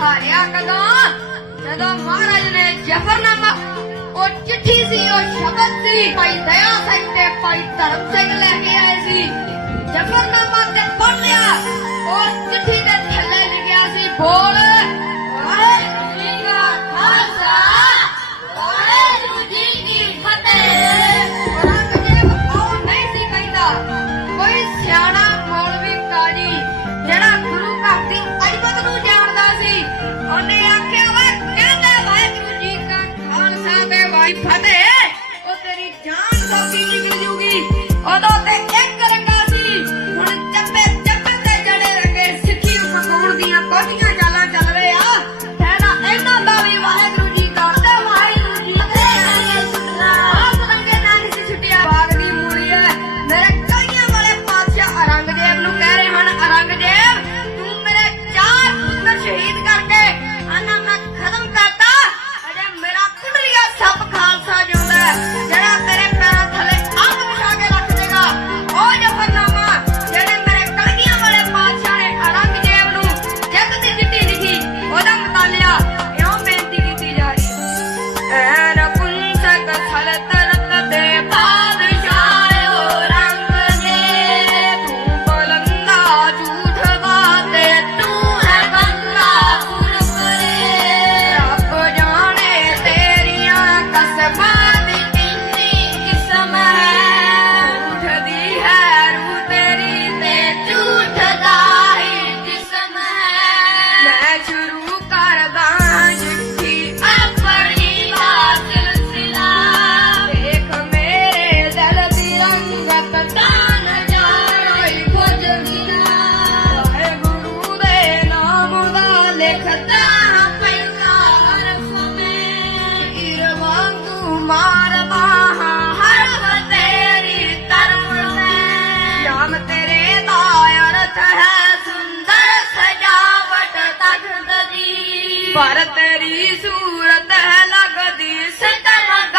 ਹਾਰਿਆ ਕਦੋਂ? ਜਦੋਂ ਮਹਾਰਾਜ ਨੇ ਜਫਰਨਾਮਾ, ਉਹ ਚਿੱਠੀ ਸੀ, ਉਹ ਸ਼ਬਦ ਸੀ, ਭਾਈ ਦਇਆ ਸਿੰਘ ਤੇ ਭਾਈ ਧਰਮ ਸਿੰਘ ਲੈ ਕੇ ਆਏ ਸੀ। ਜਫਰਨਾਮਾ ਤੇ ਪੜ੍ਹ ਲਿਆ, ਉਹ ਚਿੱਠੀ ਦੇ ਥੱਲੇ ਲਿਖਿਆ ਸੀ, ਬੋਲ ਜਿਹੜਾ Stop I do. तेरी सूरत है लगदी सटमग